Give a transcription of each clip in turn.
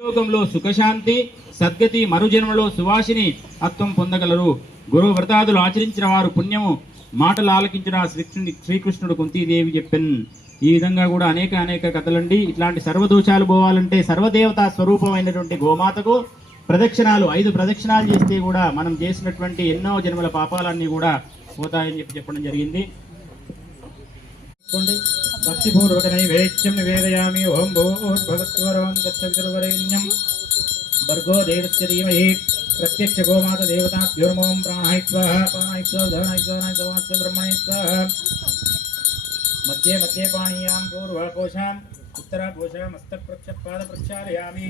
లోకంలో సుఖశాంతి సద్గతి మరుజన్మలో సువాసిని అత్వం పొందగలరు. గురు వ్రతాదులు ఆచరించిన వారు పుణ్యము మాటలు ఆలకించిన శ్రీకృష్ణుడి శ్రీకృష్ణుడు కుంతీదేవి చెప్పెన్. ఈ విధంగా కూడా అనేక అనేక కథలండి. ఇట్లాంటి సర్వదోషాలు పోవాలంటే సర్వదేవతా స్వరూపమైనటువంటి గోమాతకు ప్రదక్షిణాలు ఐదు ప్రదక్షిణాలు చేస్తే కూడా మనం చేసినటువంటి ఎన్నో జన్మల పాపాలన్నీ కూడా పోతాయని చెప్పి చెప్పడం జరిగింది. भक्तिपूर्वकनैवेद्यं निवेदयामि। ॐ भूर्भवस्वरं दत्तवितुर्वरेण्यं वर्गो देवस्य धीमहि मध्ये मध्ये पाणीयां पूर्वकोशाम् उत्तराकोशा मस्तकप्रक्षपादप्रक्षालयामि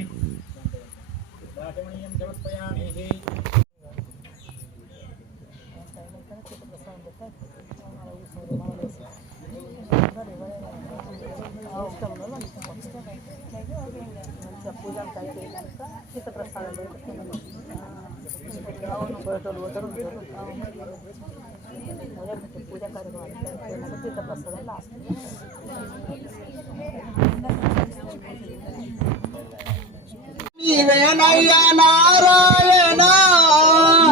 పూర్వకోశాం ఉత్తరాకోశాం హస్తప్రక్ష పాద ప్రక్షాళయామి రాజమణీయం సమర్పయామి పూజ అయిపోయినాక చిత్తప్రసాదం పెట్టుకున్నాను పోయేటోళ్ళు పోతారు పూజ కార్యక్రమం అయిపోయినాక చిత్తప్రసాదం లాస్ట్ నీవేనయ్యా నారాయణ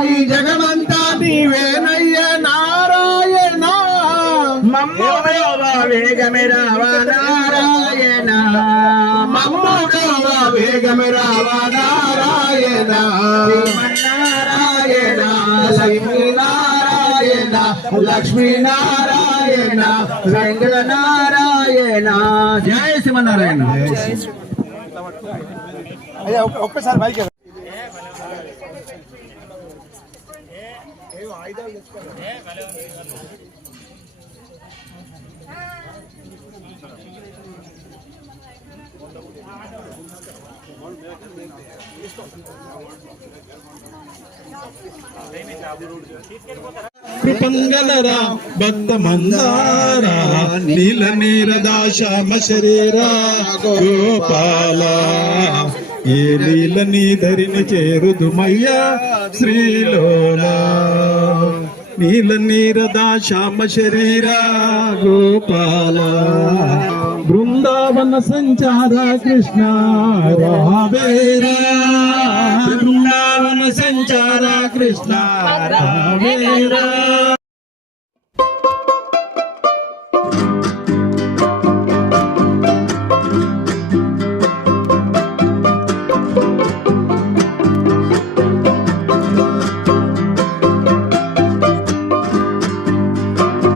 ఈ జగమంతా నీవేనయ్యా నారాయణ. మమ్మోడోవా వేగమే రావా నారాయణ. మమ్మోడోవా వేగమే రావా నారాయణ నారాయణ లక్ష్మీ నారాయణ లక్ష్మీ నారాయణ వెంకట నారాయణ జయ శివనారాయణ అయ్యా ఒక్క- ఒక్కసారి బైక్ కృపంగలరా భక్త మందారా నీల నీరదా శ్యామ శరీరా గోపాల. ఏ నీల నీధరిని చేరుదుమయ్యా శ్రీలోలా. నీల నీరదా శ్యామ శరీరా గోపాల. బృందావన సంచార కృష్ణ రావేరా. బృందావన సంచార కృష్ణ రావేరా.